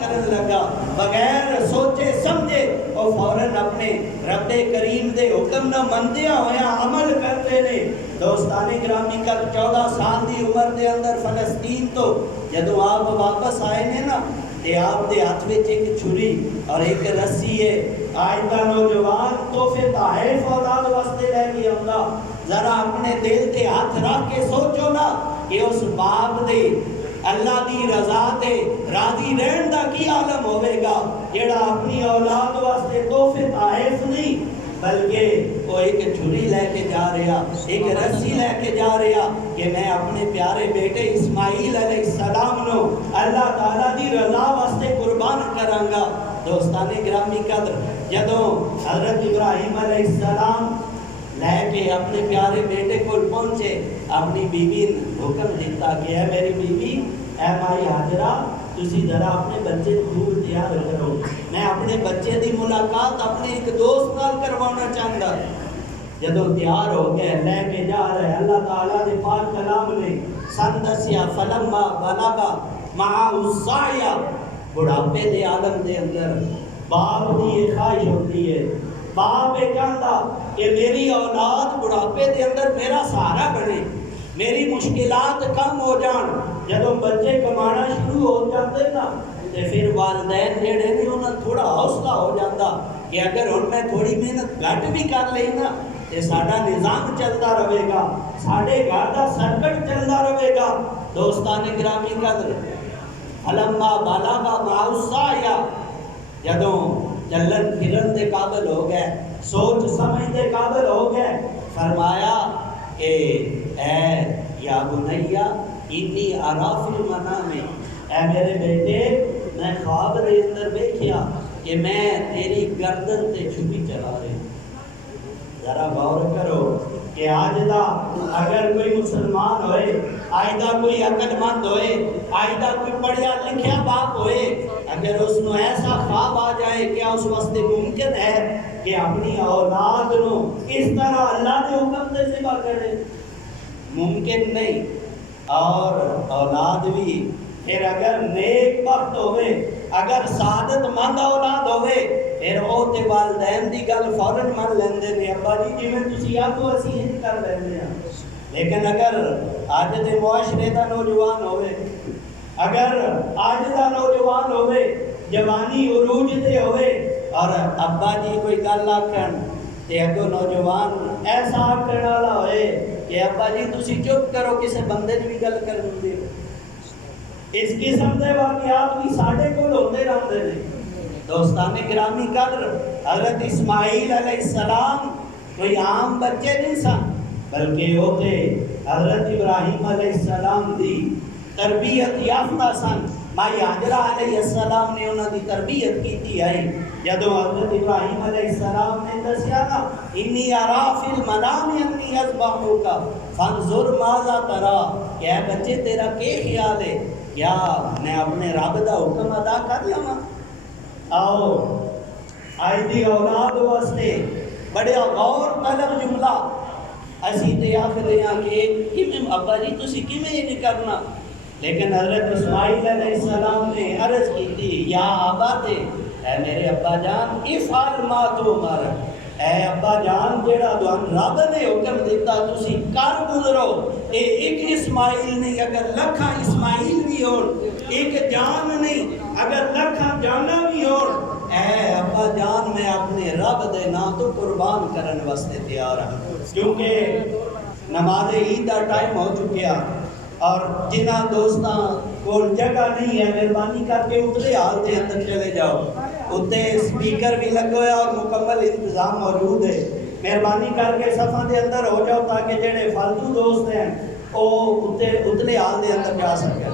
کرن لگا بغیر سوچے سمجھے اور فوراً اپنے رب کریم دے حکم نہ مندیا ہویا عمل کرتے نے۔ دوستان گرامی کا 14 سال دی عمر دے اندر فلسطین تو جدو آپ واپس آئے نے نا تے آپ دے ہاتھ وچ ایک چھری اور ایک رسی ہے۔ آئندہ نوجوان تحفے تحائف اولاد واسطے لے کے آؤں، ذرا اپنے دل تے ہاتھ رکھ کے سوچو نا کہ اس باپ دے اللہ دی رضا تے راضی رہن دا کی عالم ہوئے گا جیڑا اپنی اولاد واسطے تحفے تحائف نہیں بلکہ وہ ایک چھری لے کے جا رہا، ایک رسی لے کے جا رہا کہ میں اپنے پیارے بیٹے اسماعیل علیہ السلام نو اللہ تعالیٰ دی رضا واسطے قربان کروں گا۔ دوستان گرامی قدر جدوں حضرت ابراہیم علیہ السلام لے کے اپنے پیارے بیٹے کو پہنچے، اپنی بیوی نے حکم دیتا کہ اے میری بیوی، اے مائی حاجرہ، تسی ذرا اپنے بچے خوب تیار کرو، میں اپنے بچے دی ملاقات اپنے ایک دوست نال کروانا چاہتا۔ جدو تیار ہو گئے لے کے جا رہے، اللہ تعالیٰ دے پاک کلام نے سن دسیا فلما بلغ معہ السعی، بڑھاپے دے عالم دے اندر باپ دی ایک خواہش ہوتی ہے، باپ یہ چاہتا کہ میری اولاد بڑھاپے دے اندر میرا سہارا بنے، میری مشکلات کم ہو جان۔ جدوں بچے کمانا شروع ہو جاتے نا تے پھر والدین جڑے نے انہاں تھوڑا حوصلہ ہو جاتا کہ اگر ہن میں تھوڑی محنت گھٹ بھی کر لئی نا تے ساڈا نظام چلتا رہے گا، ساڈے گھر دا سرکٹ چلتا رہے گا۔ دوستان گرامی قدر فلما بلغ معہ السعی، جدوں چلن پھرن دے قابل ہو گئے، سوچ سمجھ دے قابل ہو گئے، فرمایا کہ اے یا بنیا انی اری فی المنام، اے میرے بیٹے میں خواب دے اندر دیکھیا کہ میں تیری گردن تے چھری چلا رہی۔ ذرا غور کرو کہ آج دا اگر کوئی مسلمان ہوئے، آئندہ کوئی عقل مند ہوئے، آئندہ کوئی پڑھیا لکھیا باپ ہوئے، اگر اس نو ایسا خواب آ جائے کیا اس واسطے ممکن ہے کہ اپنی اولاد نو اس طرح اللہ نے حکم دے ذبح کرے؟ ممکن نہیں۔ اور اولاد بھی پھر اگر نیک وقت ہوئے، اگر سعادت مند اولاد ہوئے، پھر او تے والدین دی گل فوراً من لیندے نے، ابا جی جی میں تسی آکھو اسی ہی کر لیندے ہیں۔ لیکن اگر آج دے معاشرے دا نوجوان ہوئے، اگر آج دا نوجوان ہوئے، جوانی عروج تے ہوئے اور ابا جی کوئی گل آکھن تے اگوں نوجوان ایسا آکھن والا ہوئے کہ ابا جی تسی چپ کرو، کسے بندے نے بھی گل کرن دے۔ اس قسم دے واقعات بھی ساڈے کول ہوندے رہندے نے۔ دوستان گرامی قدر حضرت اسماعیل علیہ السلام کوئی عام بچے نہیں سن، بلکہ وہ تھے حضرت ابراہیم علیہ السلام دی تربیت یافتہ سن۔ مائی حاجرہ علیہ السلام نے انہوں دی تربیت کی آئی۔ جدو حضرت ابراہیم علیہ السلام نے دسیا نا انی اری فی المنام انی اذبحک فانظر ماذا تری، کہ اے بچے تیرا کیا خیال ہے، کیا میں اپنے رب دا حکم ادا کر لوں؟ آؤ آئی دی اولاد واسطے بڑے غور طلب جملہ اسی تے آخر رہے ہیں کہ کیویں ابا جی تسی کیویں یہ کرنا؟ لیکن حضرت اسماعیل علیہ السلام نے عرض کی تھی یا ابا تے، اے میرے ابا جان افعل ما تؤمر، اے ابا جان جیڑا تہن رب نے حکم دیتا تسی کر گزرو۔ اے ایک اسماعیل نہیں، اگر لکھاں اسماعیل بھی ہون، ایک جان نہیں اگر لکھاں جانا بھی ہون، اے ابا جان میں اپنے رب دے نام تو قربان کرن واسطے تیار ہوں، کیونکہ نماز عید دا ٹائم ہو چکیا اور جنہ دوستاں کول جگہ نہیں ہے مہربانی کر کے اتلے حال دے اندر چلے جاؤ، اتنے سپیکر بھی لگے ہوئے اور مکمل انتظام موجود ہے، مہربانی کر کے صفحہ دے اندر ہو جاؤ تاکہ جڑے فالتو دوست ہیں وہ اتلے حال دے اندر جا سکیں۔